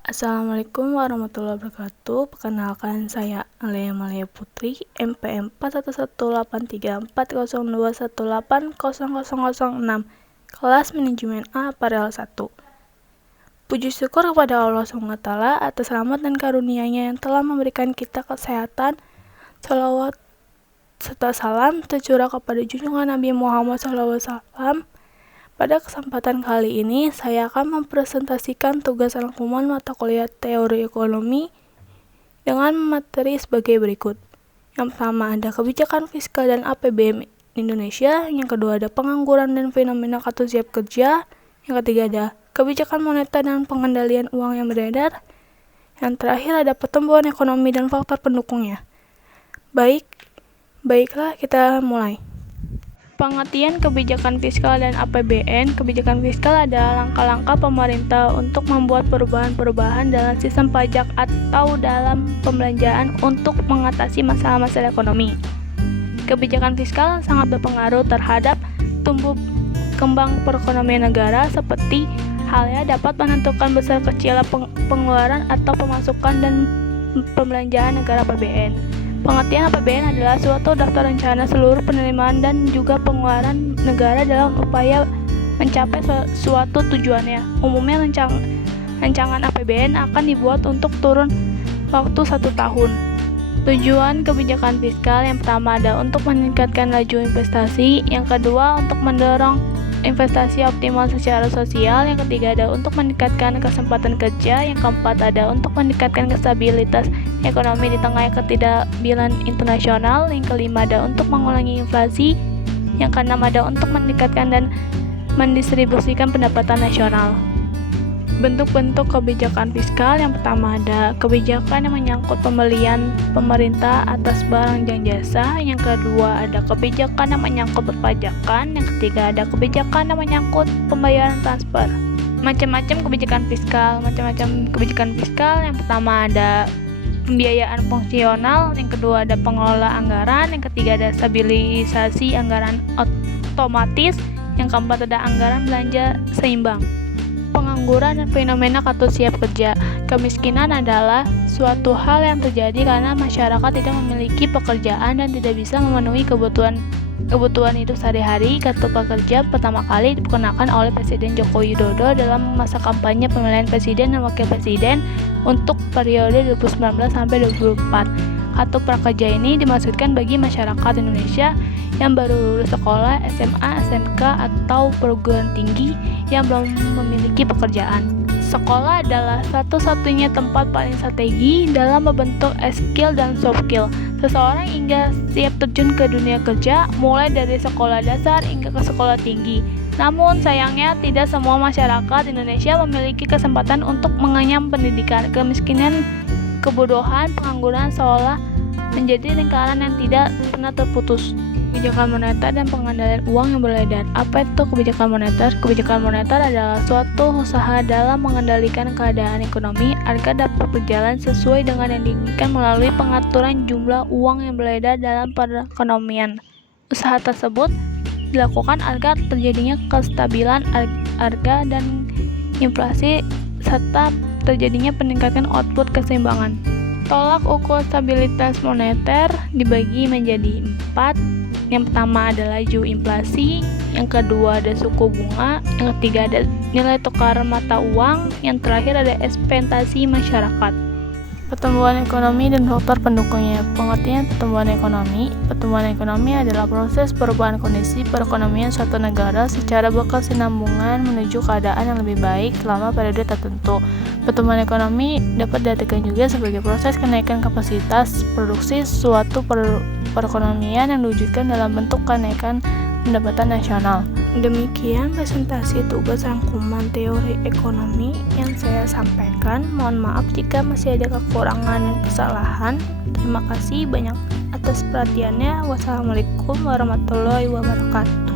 Assalamualaikum warahmatullahi wabarakatuh. Perkenalkan, saya Alia Malia Putri, MPM 411830218006, kelas manajemen A Parel 1. Puji syukur kepada Allah SWT atas rahmat dan karunia-Nya yang telah memberikan kita kesehatan. Salawat serta salam tercurah kepada junjungan Nabi Muhammad SAW. Pada kesempatan kali ini, saya akan mempresentasikan tugas rangkuman mata kuliah teori ekonomi dengan materi sebagai berikut. Yang pertama ada kebijakan fiskal dan APBN Indonesia. Yang kedua ada pengangguran dan fenomena kartu siap kerja. Yang ketiga ada kebijakan moneter dan pengendalian uang yang beredar. Yang terakhir ada pertumbuhan ekonomi dan faktor pendukungnya. Baiklah kita mulai. Pengertian kebijakan fiskal dan APBN. Kebijakan fiskal adalah langkah-langkah pemerintah untuk membuat perubahan-perubahan dalam sistem pajak atau dalam pembelanjaan untuk mengatasi masalah-masalah ekonomi. Kebijakan fiskal sangat berpengaruh terhadap tumbuh kembang perekonomian negara, seperti halnya dapat menentukan besar kecilnya pengeluaran atau pemasukan dan pembelanjaan negara APBN. Pengertian APBN adalah suatu daftar rencana seluruh penerimaan dan juga pengeluaran negara dalam upaya mencapai suatu tujuannya. Umumnya rancangan APBN akan dibuat untuk turun waktu 1 tahun. Tujuan kebijakan fiskal yang pertama ada untuk meningkatkan laju investasi, yang kedua untuk mendorong investasi optimal secara sosial, yang ketiga ada untuk meningkatkan kesempatan kerja, yang keempat ada untuk meningkatkan stabilitas ekonomi di tengah ketidakstabilan internasional, yang kelima ada untuk mengurangi inflasi, yang keenam ada untuk meningkatkan dan mendistribusikan pendapatan nasional. Bentuk-bentuk kebijakan fiskal yang pertama ada kebijakan yang menyangkut pembelian pemerintah atas barang dan jasa, yang kedua ada kebijakan yang menyangkut perpajakan, yang ketiga ada kebijakan yang menyangkut pembayaran transfer. Macam-macam kebijakan fiskal, yang pertama ada pembiayaan fungsional, yang kedua ada pengelola anggaran, yang ketiga ada stabilisasi anggaran otomatis, yang keempat ada anggaran belanja seimbang. Pengangguran dan fenomena kartu siap kerja. Kemiskinan adalah suatu hal yang terjadi karena masyarakat tidak memiliki pekerjaan dan tidak bisa memenuhi kebutuhan hidup sehari-hari. Kartu prakerja pertama kali diperkenalkan oleh Presiden Joko Widodo dalam masa kampanye pemilihan presiden dan wakil presiden untuk periode 2019 sampai 2024. Kartu prakerja ini dimaksudkan bagi masyarakat Indonesia yang baru lulus sekolah, SMA, SMK, atau perguruan tinggi yang belum memiliki pekerjaan. Sekolah adalah satu-satunya tempat paling strategi dalam membentuk skill dan soft skill seseorang hingga siap terjun ke dunia kerja, mulai dari sekolah dasar hingga ke sekolah tinggi. Namun sayangnya tidak semua masyarakat Indonesia memiliki kesempatan untuk mengenyam pendidikan. Kemiskinan, kebodohan, pengangguran seolah menjadi lingkaran yang tidak pernah terputus. Kebijakan moneter dan pengendalian uang yang beredar. Apa itu kebijakan moneter? Kebijakan moneter adalah suatu usaha dalam mengendalikan keadaan ekonomi agar dapat berjalan sesuai dengan yang diinginkan melalui pengaturan jumlah uang yang beredar dalam perekonomian. Usaha tersebut dilakukan agar terjadinya kestabilan harga dan inflasi serta terjadinya peningkatan output keseimbangan. Tolak ukur stabilitas moneter dibagi menjadi 4. Yang pertama ada laju inflasi, yang kedua ada suku bunga, yang ketiga ada nilai tukar mata uang, yang terakhir ada ekspektasi masyarakat. Pertumbuhan ekonomi dan faktor pendukungnya. Pengertian pertumbuhan ekonomi. Pertumbuhan ekonomi adalah proses perubahan kondisi perekonomian suatu negara secara berkesinambungan menuju keadaan yang lebih baik selama periode tertentu. Pertumbuhan ekonomi dapat diartikan juga sebagai proses kenaikan kapasitas produksi suatu perekonomian yang diwujudkan dalam bentuk kenaikan pendapatan nasional. Demikian presentasi tugas rangkuman teori ekonomi yang saya sampaikan. Mohon maaf jika masih ada kekurangan dan kesalahan. Terima kasih banyak atas perhatiannya. Wassalamualaikum warahmatullahi wabarakatuh.